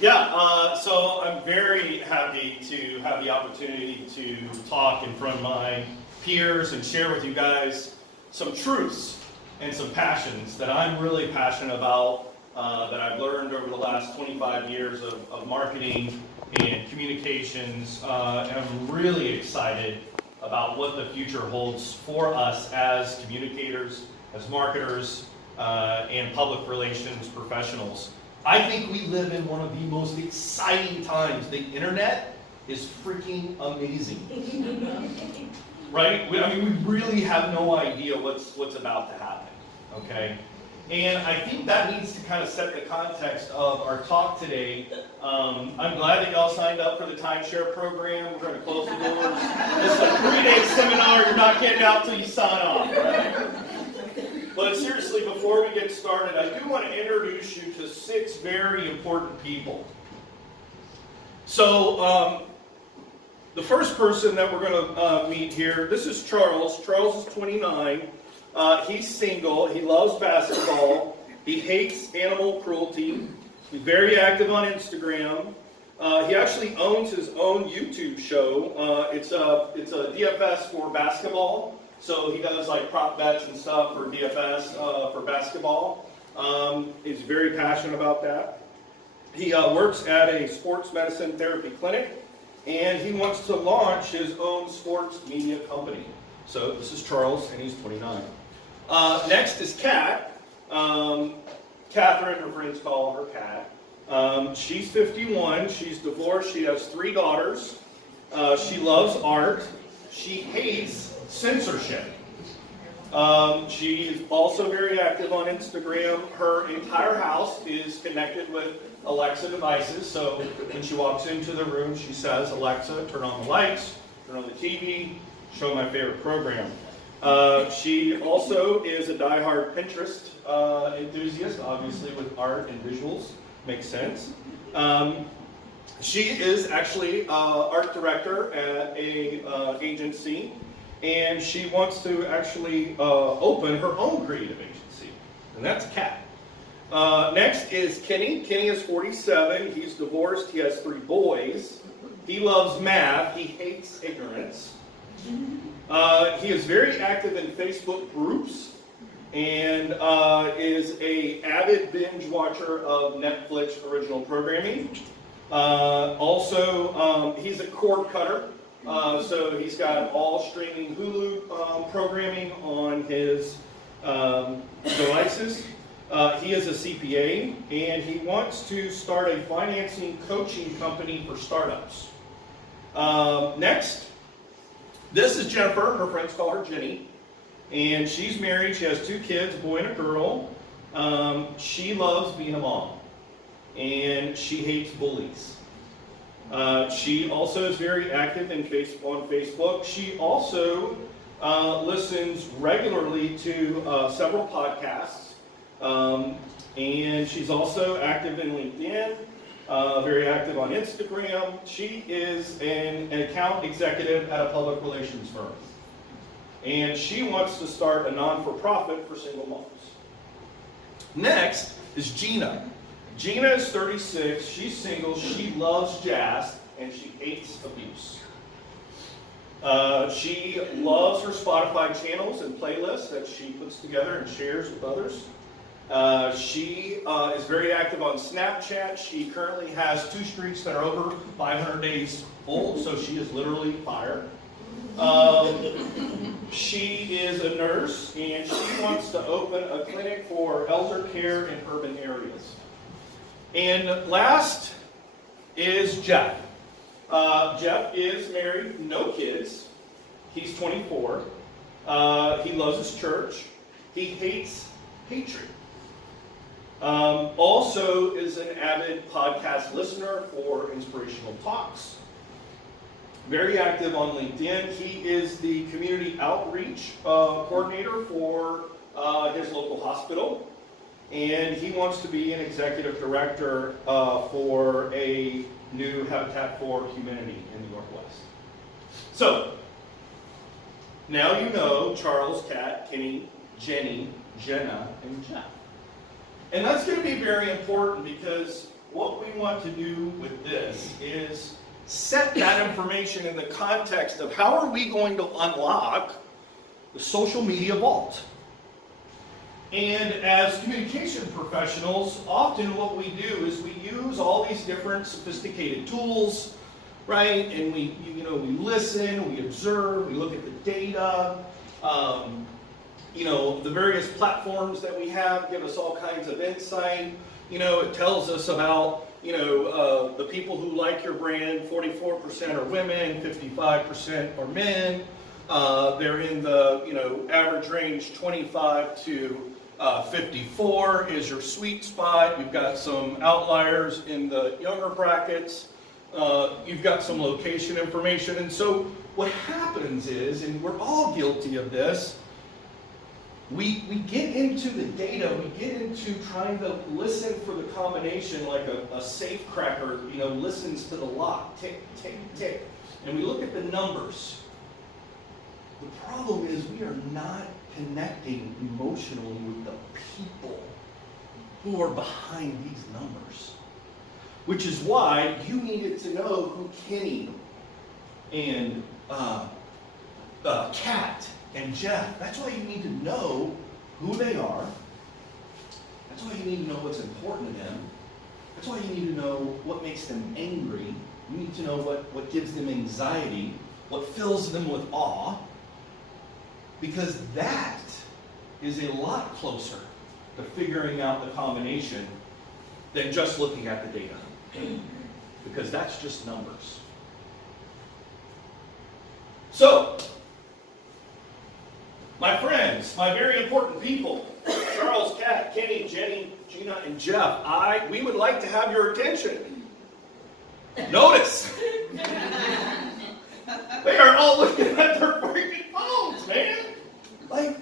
So I'm very happy to have the opportunity to talk in front of my peers and share with you guys some truths and some passions that I'm really passionate about, that I've learned over the last 25 years of marketing and communications, and I'm really excited about what the future holds for us as communicators, as marketers, and public relations professionals. I think we live in one of the most exciting times. The internet is freaking amazing. Right? We really have no idea what's about to happen. Okay? And I think that needs to kind of set the context of our talk today. I'm glad that y'all signed up for the timeshare program. We're going to close the doors. This is a 3-day seminar. You're not getting out till you sign off. Right? But seriously, before we get started, I do want to introduce you to 6 very important people. So, the first person that we're going to meet here, this is Charles. Charles is 29. He's single. He loves basketball. He hates animal cruelty. He's very active on Instagram. He actually owns his own YouTube show. It's a DFS for basketball. So he does like prop bets and stuff for DFS for basketball. He's very passionate about that. He works at a sports medicine therapy clinic, and he wants to launch his own sports media company. So this is Charles, and he's 29. Next is Kat. Catherine, her friends call her Kat. She's 51. She's divorced. She has 3 daughters. She loves art. She hates censorship. She is also very active on Instagram. Her entire house is connected with Alexa devices, so when she walks into the room, she says, "Alexa, turn on the lights, turn on the TV, show my favorite program." She also is a diehard Pinterest enthusiast, obviously with art and visuals. Makes sense. She is actually art director at a agency, and she wants to actually open her own creative agency, and that's Kat. Next is Kenny. Kenny is 47. He's divorced. He has 3 boys. He loves math. He hates ignorance. He is very active in Facebook groups and is an avid binge watcher of Netflix original programming. Also, he's a cord cutter. So he's got all streaming Hulu programming on his devices. He is a CPA, and he wants to start a financing coaching company for startups. Next, this is Jennifer. Her friends call her Jenny. And she's married. She has 2 kids, a boy and a girl. She loves being a mom, and she hates bullies. She also is very active on Facebook. She also listens regularly to several podcasts, and she's also active in LinkedIn, very active on Instagram. She is an account executive at a public relations firm, and she wants to start a non-for-profit for single moms. Next is Gina. Gina is 36, she's single, she loves jazz, and she hates abuse. She loves her Spotify channels and playlists that she puts together and shares with others. She is very active on Snapchat. She currently has 2 streaks that are over 500 days old, so she is literally fire. She is a nurse, and she wants to open a clinic for elder care in urban areas. And last is Jeff. Jeff is married, no kids. He's 24. He loves his church. He hates hatred. Also is an avid podcast listener for inspirational talks. Very active on LinkedIn. He is the community outreach coordinator for his local hospital. And he wants to be an executive director for a new Habitat for Humanity in the Northwest. So, now you know Charles, Kat, Kenny, Jenny, Jenna, and Jeff. And that's going to be very important because what we want to do with this is set that information in the context of how are we going to unlock the social media vault. And as communication professionals, often what we do is we use all these different sophisticated tools, right? And we listen, we observe, we look at the data. The various platforms that we have give us all kinds of insight. It tells us about, the people who like your brand, 44% are women, 55% are men. They're in the, average range 25 to 54 is your sweet spot. You've got some outliers in the younger brackets. You've got some location information. And so what happens is, and we're all guilty of this, we get into the data, we get into trying to listen for the combination like a safe cracker, listens to the lock, tick, tick, tick. And we look at the numbers. The problem is we are not connecting emotionally with the people who are behind these numbers. Which is why you needed to know who Kenny and Kat and Jeff, that's why you need to know who they are. That's why you need to know what's important to them. That's why you need to know what makes them angry. You need to know what gives them anxiety, what fills them with awe. Because that is a lot closer to figuring out the combination than just looking at the data. Because that's just numbers. So, my friends, my very important people, Charles, Kat, Kenny, Jenny, Gina, and Jeff, we would like to have your attention. Notice, they are all looking at their freaking phones, man. Like,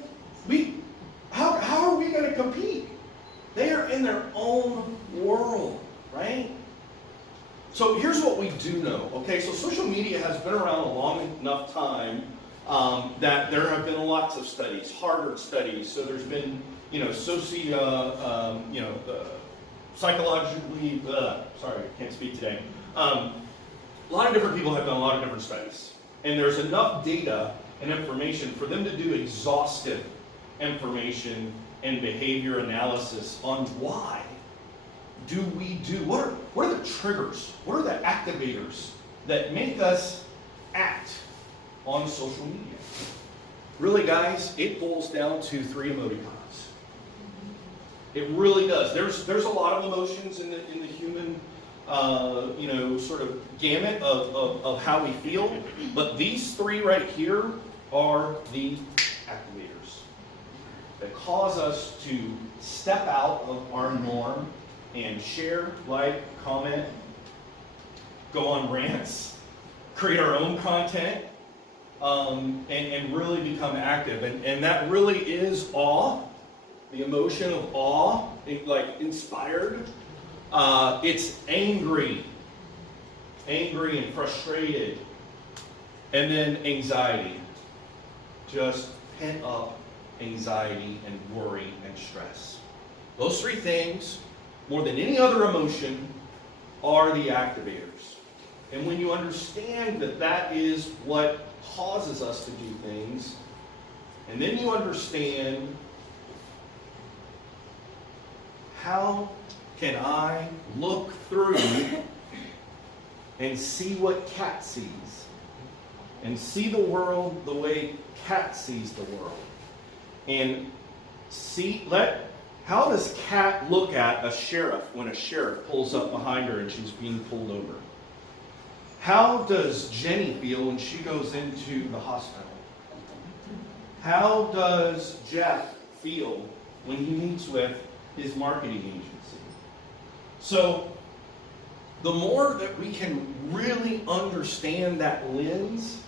how are we going to compete? They are in their own world, right? So here's what we do know, okay? So social media has been around a long enough time that there have been lots of studies, Harvard studies. So there's been, psychologically, sorry, I can't speak today. A lot of different people have done a lot of different studies. And there's enough data and information for them to do exhaustive information and behavior analysis on why what are the triggers, what are the activators that make us act on social media. Really, guys, it boils down to 3 emoticons. It really does. There's a lot of emotions in the human sort of gamut of how we feel, but these 3 right here are the activators that cause us to step out of our norm and share, like, comment, go on rants, create our own content, and really become active. And that really is awe, the emotion of awe, inspired. It's angry and frustrated. And then anxiety, just pent up anxiety and worry and stress. Those 3 things, more than any other emotion, are the activators. And when you understand that that is what causes us to do things, and then you understand, how can I look through and see what Kat sees, and see the world the way Kat sees the world, and how does Kat look at a sheriff when a sheriff pulls up behind her and she's being pulled over? How does Jenny feel when she goes into the hospital? How does Jeff feel when he meets with his marketing agency? So, the more that we can really understand that lens,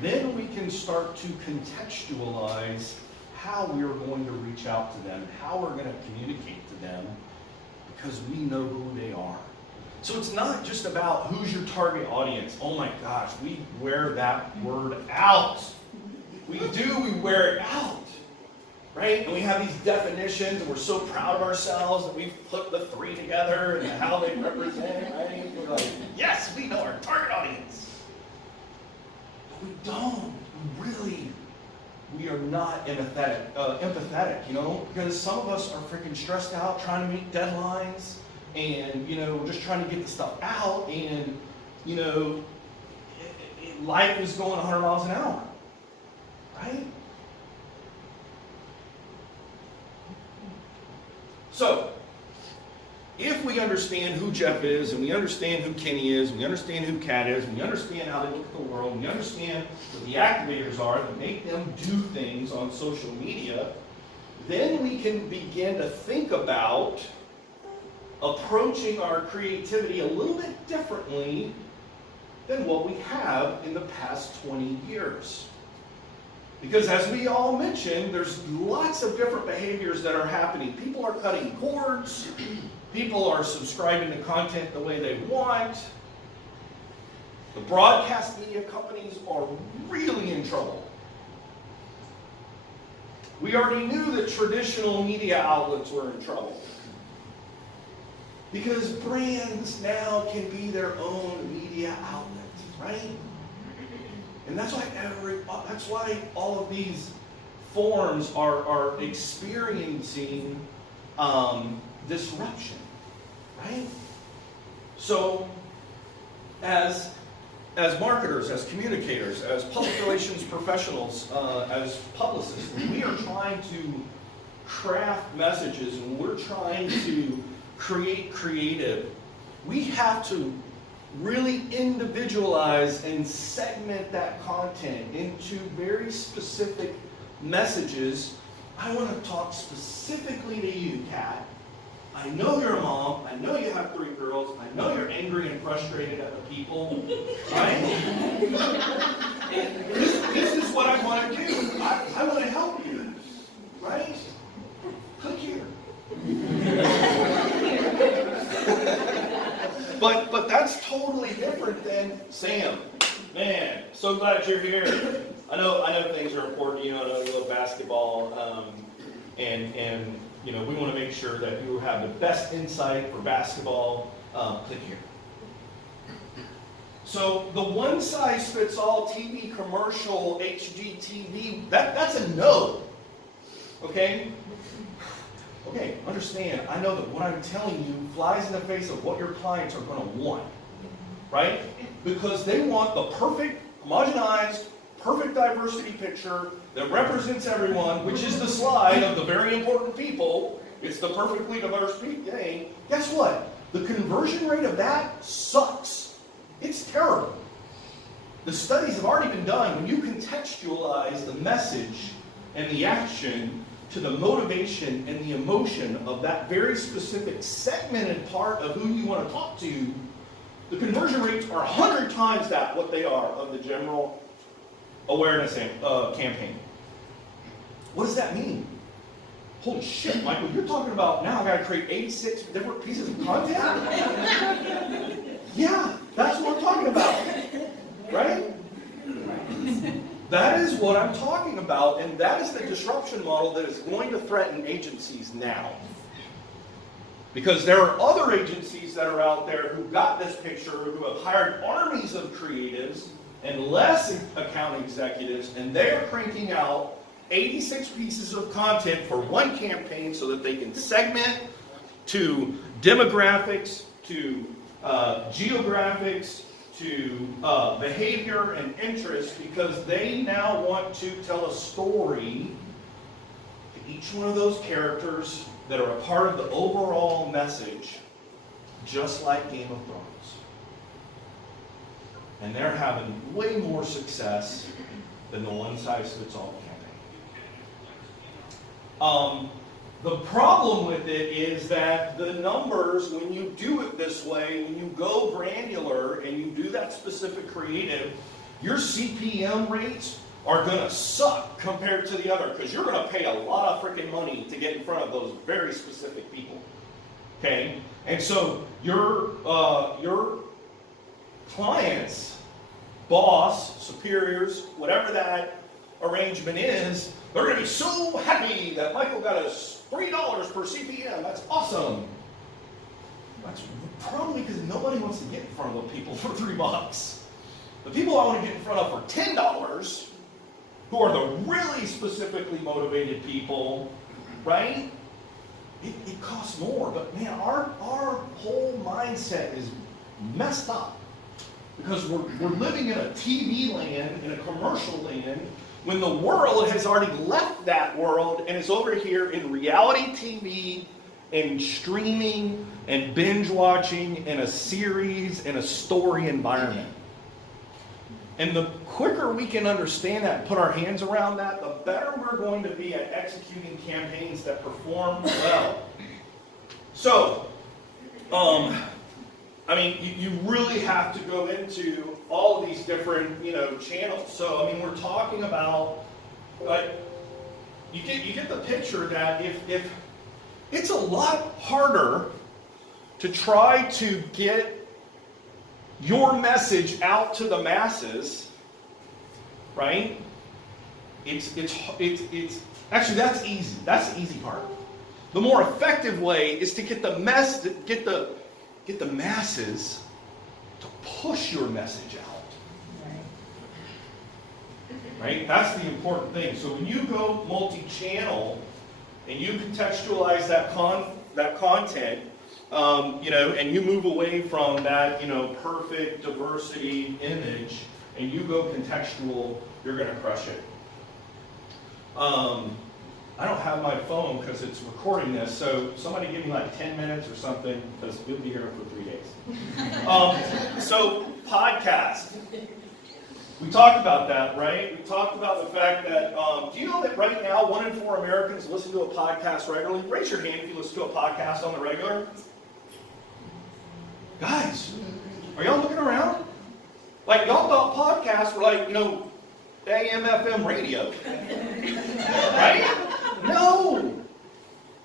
then we can start to contextualize how we're going to reach out to them, how we're going to communicate to them, because we know who they are. So it's not just about who's your target audience. Oh my gosh, we wear that word out. We wear it out. right? And we have these definitions, and we're so proud of ourselves that we've put the three together and how they represent, right? We're like, yes, we know our target audience. But we don't. We are not empathetic, because some of us are freaking stressed out trying to meet deadlines, and, we're just trying to get the stuff out, and, life is going 100 miles an hour, right? So, if we understand who Jeff is, and we understand who Kenny is, and we understand who Kat is, and we understand how they look at the world, and we understand what the activators are that make them do things on social media, then we can begin to think about approaching our creativity a little bit differently than what we have in the past 20 years. Because as we all mentioned, there's lots of different behaviors that are happening. People are cutting cords. People are subscribing to content the way they want. The broadcast media companies are really in trouble. We already knew that traditional media outlets were in trouble. Because brands now can be their own media outlets, right? And that's why all of these forms are experiencing disruption, right? So, as marketers, as communicators, as public relations professionals, as publicists, we are trying to craft messages and we're trying to create creative. We have to really individualize and segment that content into very specific messages. I want to talk specifically to you, Kat. I know you're a mom. I know you have 3 girls. I know you're angry and frustrated at the people. Right? This is what I want to do. I want to help you. Right? Click here. But that's totally different than Sam. Man, so glad you're here. I know things are important. I know you love basketball, and we want to make sure that you have the best insight for basketball. Click here. So the one-size-fits-all TV commercial, HGTV, that's a no. Okay? Okay, understand, I know that what I'm telling you flies in the face of what your clients are going to want, right? Because they want the perfect, homogenized, perfect diversity picture that represents everyone, which is the slide of the very important people. It's the perfectly diverse thing. Guess what? The conversion rate of that sucks. It's terrible. The studies have already been done. When you contextualize the message and the action to the motivation and the emotion of that very specific segmented part of who you want to talk to, the conversion rates are 100 times what they are of the general awareness campaign. What does that mean? Holy shit, Michael, you're talking about now I got to create 86 different pieces of content? Yeah, that's what we're talking about, right? That is what I'm talking about, and that is the disruption model that is going to threaten agencies now. Because there are other agencies that are out there who got this picture, who have hired armies of creatives and less account executives, and they are cranking out 86 pieces of content for one campaign so that they can segment to demographics, to geographics, to behavior and interest, because they now want to tell a story to each one of those characters that are a part of the overall message, just like Game of Thrones. And they're having way more success than the one-size-fits-all campaign. The problem with it is that the numbers, when you do it this way, when you go granular and you do that specific creative, your CPM rates are going to suck compared to the other, because you're going to pay a lot of freaking money to get in front of those very specific people. Okay? And so your clients, boss, superiors, whatever that arrangement is, They're going to be so happy that Michael got us $3 per CPM. That's awesome. That's probably because nobody wants to get in front of the people for $3. The people I want to get in front of for $10, who are the really specifically motivated people, right? It costs more, but man, our whole mindset is messed up because we're living in a TV land, in a commercial land, when the world has already left that world and is over here in reality TV and streaming and binge watching in a series and a story environment. And the quicker we can understand that and put our hands around that, the better we're going to be at executing campaigns that perform well. So, I mean, you really have to go into all of these different, channels. So, I mean, we're talking about, like, you get the picture that if it's a lot harder to try to get your message out to the masses, right? It's actually that's easy. That's the easy part. The more effective way is to get the masses to push your message out. Right? That's the important thing. So when you go multi-channel and you contextualize that content, and you move away from that, perfect diversity image, and you go contextual, you're going to crush it. I don't have my phone because it's recording this, so somebody give me like 10 minutes or something, because we'll be here for 3 days. So, podcast. We talked about that, right? We talked about the fact that, do you know that right now 1 in 4 Americans listen to a podcast regularly? Raise your hand if you listen to a podcast on the regular. Guys, are y'all looking around? Like, y'all thought podcasts were like, AM, FM radio. Right? No!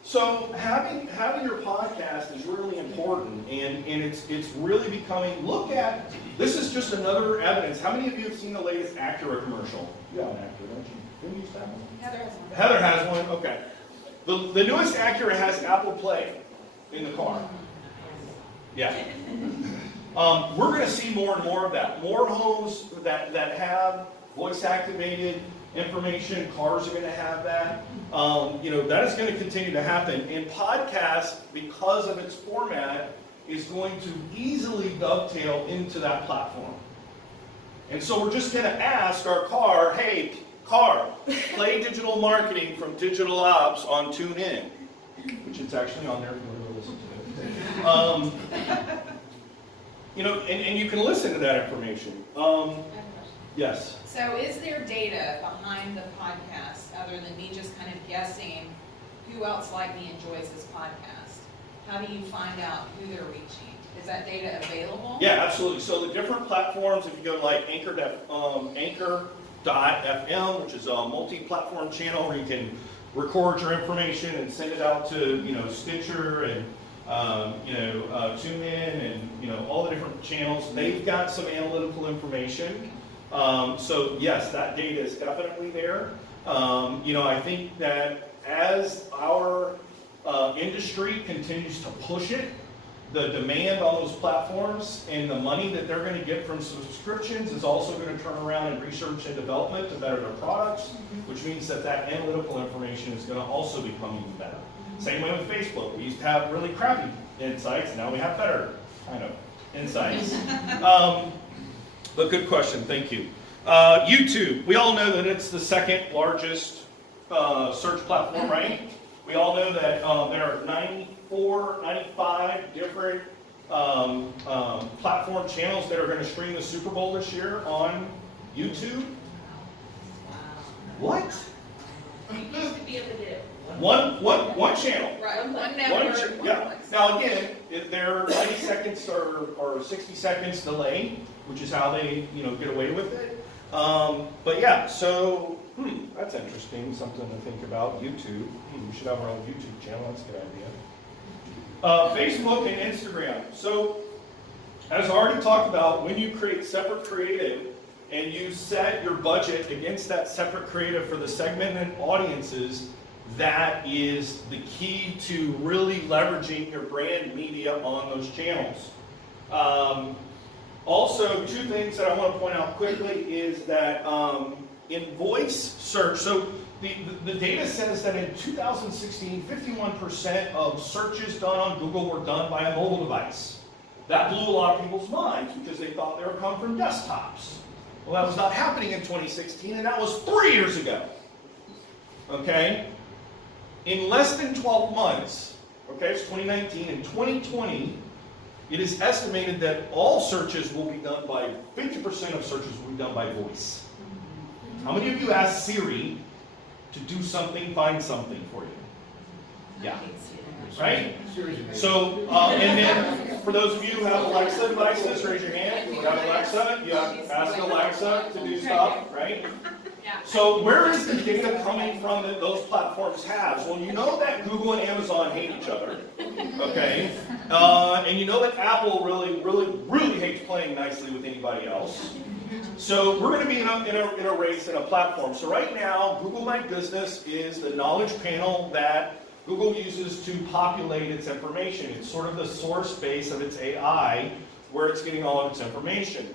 So having your podcast is really important, and it's really becoming, this is just another evidence. How many of you have seen the latest Acura commercial? You have an Acura, don't you? Who used that one? Heather has one. Heather has one, okay. The newest Acura has Apple Play in the car. Yeah. We're going to see more and more of that. More homes that have voice-activated information, cars are going to have that. That is going to continue to happen. And podcast, because of its format, is going to easily dovetail into that platform. And so we're just going to ask our car, hey, car, play digital marketing from Digital Opps on TuneIn, which it's actually on there if you want to listen to it. And you can listen to that information. Yes. So is there data behind the podcast other than me just kind of guessing who else like me enjoys this podcast? How do you find out who they're reaching? Is that data available? Yeah, absolutely. So the different platforms, if you go to like Anchor.fm, which is a multi-platform channel where you can record your information and send it out to Stitcher and TuneIn and all the different channels. They've got some analytical information. So yes, that data is definitely there. I think that as our industry continues to push it, the demand on those platforms and the money that they're going to get from subscriptions is also going to turn around in research and development to better their products, which means that analytical information is going to also become even better. Same way with Facebook. We used to have really crappy insights, now we have better kind of insights. But good question, thank you. YouTube, we all know that it's the second largest search platform, right? We all know that there are 95 different platform channels that are going to stream the Super Bowl this year on YouTube. What? You used to be able to do one channel. Right, one network. Yeah. Now again, they're 90 seconds or 60 seconds delay, which is how they get away with it. But yeah, so that's interesting. Something to think about. YouTube. We should have our own YouTube channel. That's a good idea. Facebook and Instagram. So, as I already talked about, when you create separate creative and you set your budget against that separate creative for the segmented audiences, that is the key to really leveraging your brand media on those channels. Also, two things that I want to point out quickly is that in voice search, so the data says that in 2016, 51% of searches done on Google were done by a mobile device. That blew a lot of people's minds because they thought they were coming from desktops. Well, that was not happening in 2016, and that was 3 years ago. Okay? In less than 12 months, okay, it's 2019, in 2020, it is estimated that all searches will be done by, 50% of searches will be done by voice. How many of you asked Siri to do something, find something for you? Yeah. Right? So, and then for those of you who have Alexa devices, raise your hand. If you have Alexa, you have to ask Alexa to do stuff, right? So where is the data coming from that those platforms have? Well, you know that Google and Amazon hate each other, okay? And you know that Apple really hates playing nicely with anybody else. So we're going to be in a race in a platform. So right now, Google My Business is the knowledge panel that Google uses to populate its information. It's sort of the source base of its AI where it's getting all of its information.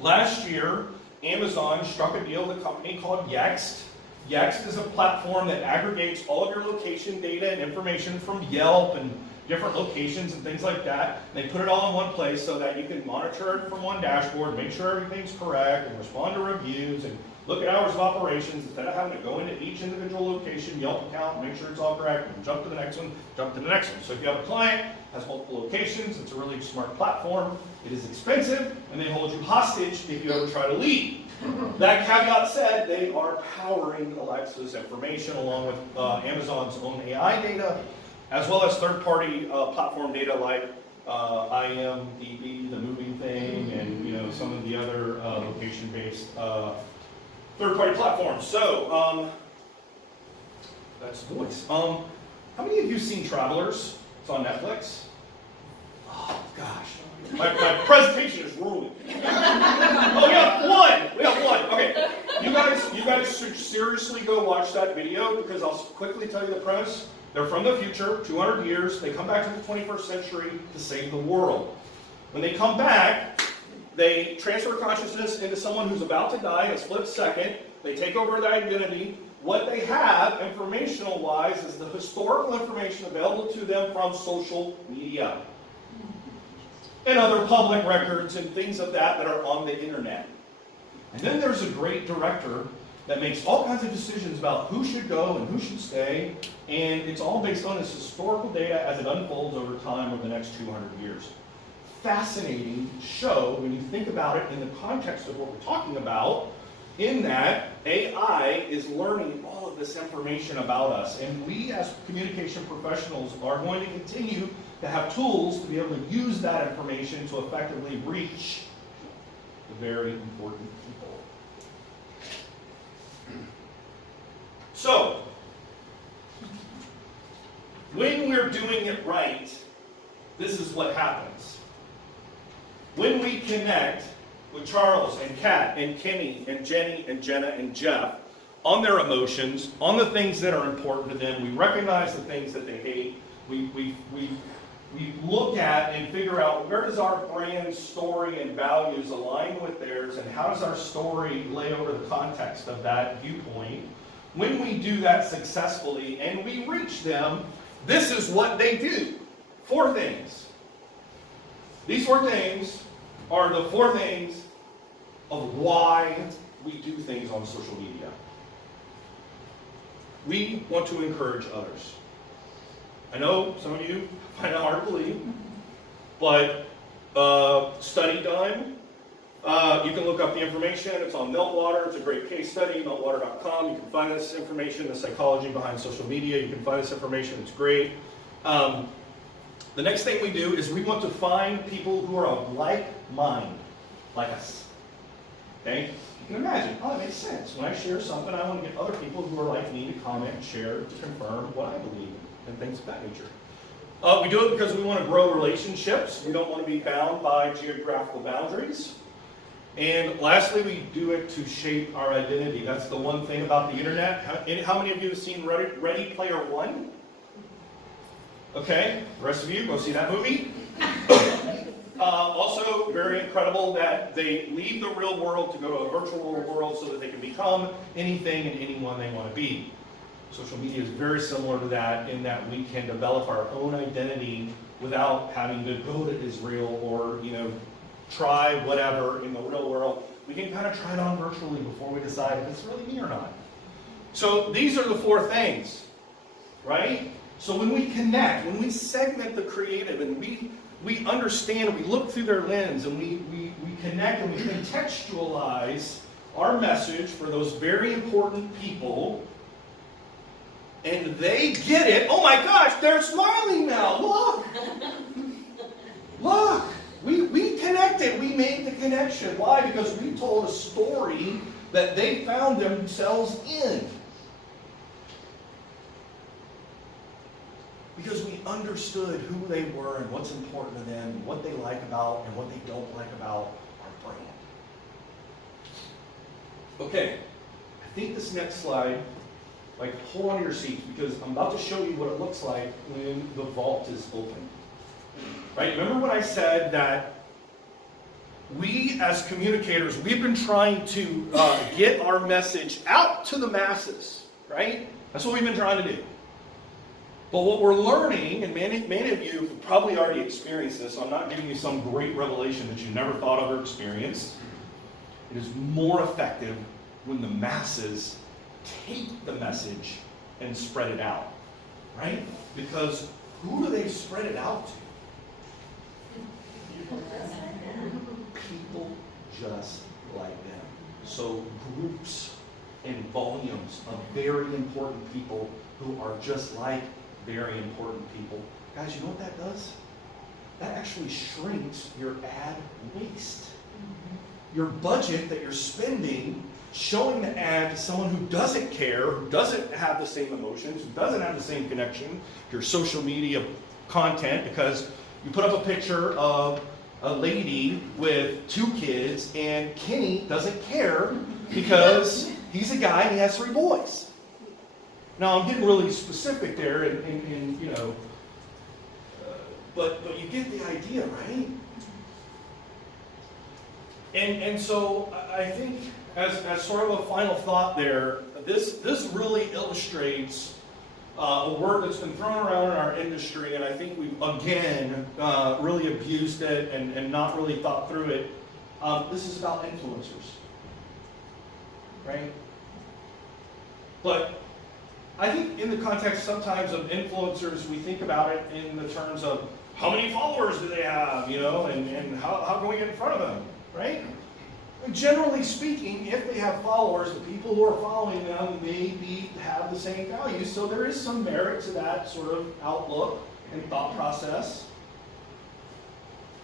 Last year, Amazon struck a deal with a company called Yext. Yext is a platform that aggregates all of your location data and information from Yelp and different locations and things like that. They put it all in one place so that you can monitor it from one dashboard, make sure everything's correct, and respond to reviews, and look at hours of operations instead of having to go into each individual location, Yelp account, make sure it's all correct, and jump to the next one, jump to the next one. So if you have a client that has multiple locations, it's a really smart platform. It is expensive, and they hold you hostage if you ever try to leave. That caveat said, they are powering Alexa's information along with Amazon's own AI data, as well as third-party platform data like IMDb, the movie thing, and some of the other location-based third-party platforms. So that's voice. How many of you seen Travelers? It's on Netflix. Oh gosh, my presentation is ruined. Oh, we have one. Okay, you guys should seriously go watch that video because I'll quickly tell you the premise. They're from the future, 200 years. They come back to the 21st century to save the world. When they come back, they transfer consciousness into someone who's about to die in a split second. They take over their identity. What they have, informational-wise, is the historical information available to them from social media and other public records and things of that are on the internet. And then there's a great director that makes all kinds of decisions about who should go and who should stay, and it's all based on this historical data as it unfolds over time over the next 200 years. Fascinating show when you think about it in the context of what we're talking about, in that AI is learning all of this information about us, and we as communication professionals are going to continue to have tools to be able to use that information to effectively reach the very important people. So, when we're doing it right, this is what happens. When we connect with Charles and Kat and Kenny and Jenny and Jenna and Jeff on their emotions, on the things that are important to them, we recognize the things that they hate, we look at and figure out where does our brand story and values align with theirs, and how does our story lay over the context of that viewpoint. When we do that successfully and we reach them, this is what they do. 4 things. These 4 things are the 4 things of why we do things on social media. We want to encourage others. I know some of you find it hard to believe, but study done. You can look up the information. It's on Meltwater. It's a great case study, meltwater.com. You can find this information, the psychology behind social media. You can find this information. It's great. The next thing we do is we want to find people who are of like mind, like us. Okay? You can imagine, that makes sense. When I share something, I want to get other people who are like me to comment, share, to confirm what I believe, and things of that nature. We do it because we want to grow relationships. We don't want to be bound by geographical boundaries. And lastly, we do it to shape our identity. That's the one thing about the internet. How many of you have seen Ready Player One? Okay, the rest of you, go see that movie. Also, very incredible that they leave the real world to go to a virtual world so that they can become anything and anyone they want to be. Social media is very similar to that in that we can develop our own identity without having to go to Israel or, try whatever in the real world. We can kind of try it on virtually before we decide if it's really me or not. So these are the 4 things, right? So when we connect, when we segment the creative and we understand, we look through their lens and we connect and we contextualize our message for those very important people, and they get it. Oh my gosh, they're smiling now. Look. Look. We connected. We made the connection. Why? Because we told a story that they found themselves in. Because we understood who they were and what's important to them and what they like about and what they don't like about our brand. Okay, I think this next slide, hold on to your seats because I'm about to show you what it looks like when the vault is open. Right? Remember when I said that we as communicators, we've been trying to get our message out to the masses, right? That's what we've been trying to do. But what we're learning, and many of you have probably already experienced this, so I'm not giving you some great revelation that you never thought of or experienced. It is more effective when the masses take the message and spread it out, right? Because who do they spread it out to? People just like them. So groups and volumes of very important people who are just like very important people. Guys, you know what that does? That actually shrinks your ad waste. Your budget that you're spending showing the ad to someone who doesn't care, who doesn't have the same emotions, who doesn't have the same connection to your social media content, because you put up a picture of a lady with 2 kids and Kenny doesn't care because he's a guy and he has 3 boys. Now I'm getting really specific there and but you get the idea, right? And so I think as sort of a final thought there, this really illustrates a word that's been thrown around in our industry, and I think we've again really abused it and not really thought through it. This is about influencers, right? But I think in the context sometimes of influencers, we think about it in the terms of how many followers do they have, and how can we get in front of them, right? And generally speaking, if they have followers, the people who are following them maybe have the same value. So there is some merit to that sort of outlook and thought process.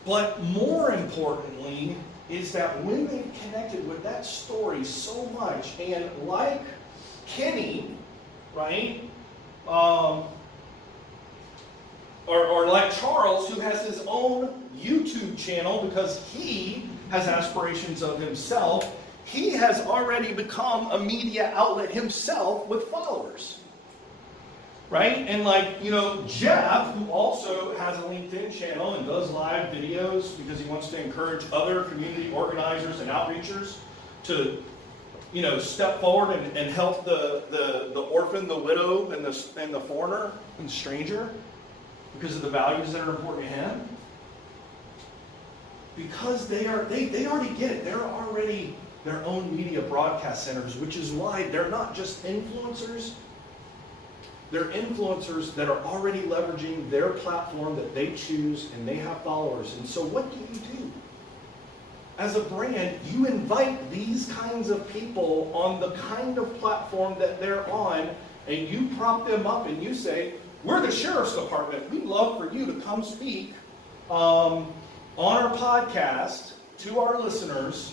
But more importantly is that when they've connected with that story so much, and like Kenny, right? Or like Charles, who has his own YouTube channel because he has aspirations of himself, he has already become a media outlet himself with followers. Right? And Jeff, who also has a LinkedIn channel and does live videos because he wants to encourage other community organizers and outreachers to step forward and help the orphan, the widow, and the foreigner and the stranger because of the values that are important to him. Because they already get it. They're already their own media broadcast centers, which is why they're not just influencers. They're influencers that are already leveraging their platform that they choose, and they have followers. And so what do? As a brand, you invite these kinds of people on the kind of platform that they're on, and you prop them up and you say, we're the sheriff's department. We'd love for you to come speak on our podcast to our listeners,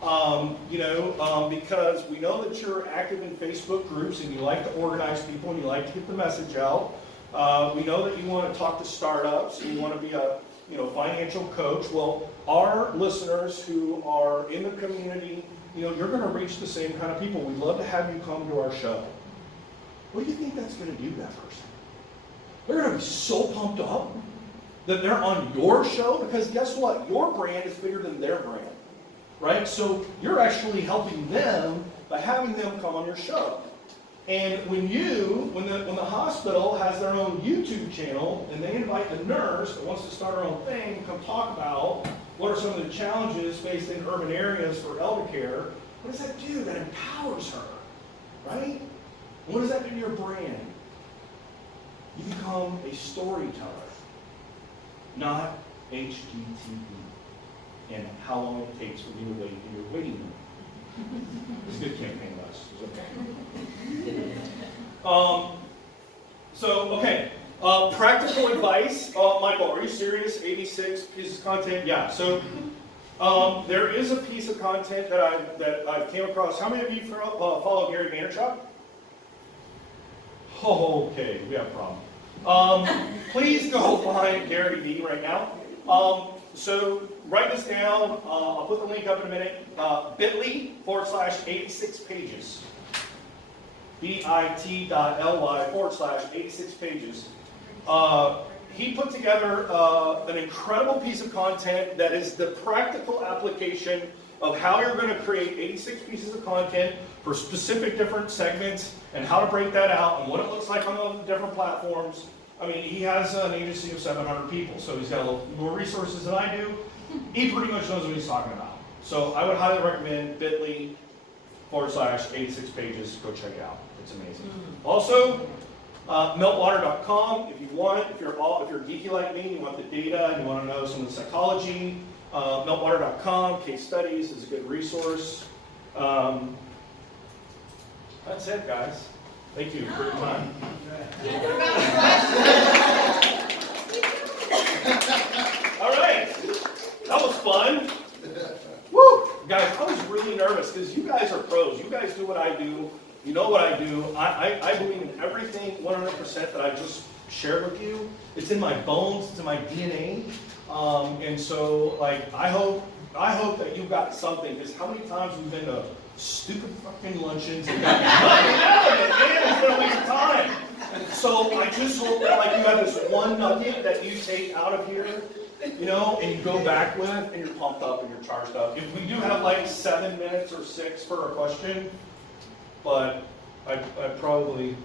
because we know that you're active in Facebook groups and you like to organize people and you like to get the message out. We know that you want to talk to startups and you want to be a financial coach. Well, our listeners who are in the community, you're going to reach the same kind of people. We'd love to have you come to our show. What do you think that's going to do to that person? They're going to be so pumped up that they're on your show, because guess what? Your brand is bigger than their brand, right? So you're actually helping them by having them come on your show. And when the hospital has their own YouTube channel and they invite the nurse that wants to start her own thing to come talk about what are some of the challenges faced in urban areas for elder care, what does that do? That empowers her, right? What does that do to your brand? You become a storyteller, not HGTV, and how long it takes for you to wait in your waiting room. It's a good campaign, Les. It's okay. Practical advice. Michael, are you serious? 86 pieces of content? Yeah. So there is a piece of content that I've came across. How many of you follow Gary Vaynerchuk? Oh, okay, we have a problem. Please go find Gary V right now. So write this down. I'll put the link up in a minute. bit.ly/86 pages. bit.ly/86 pages. He put together an incredible piece of content that is the practical application of how you're going to create 86 pieces of content for specific different segments and how to break that out and what it looks like on the different platforms. I mean, he has an agency of 700 people, so he's got a little more resources than I do. He pretty much knows what he's talking about. So I would highly recommend bit.ly/86 pages. Go check it out. It's amazing. Also, meltwater.com if you want. If you're geeky like me, you want the data and you want to know some of the psychology. Meltwater.com, case studies is a good resource. That's it, guys. Thank you for your time. All right, that was fun. Woo, guys, I was really nervous because you guys are pros. You guys do what I do. You know what I do. I believe in everything 100% that I just shared with you. It's in my bones. It's in my DNA. And so, I hope that you got something. Because how many times we've been to stupid fucking luncheons and got nothing out of it, man. It's been a waste of time. So I just hope that you have this one nugget that you take out of here, and you go back with, and you're pumped up and you're charged up. If we do have 7 minutes or 6 for a question, but I probably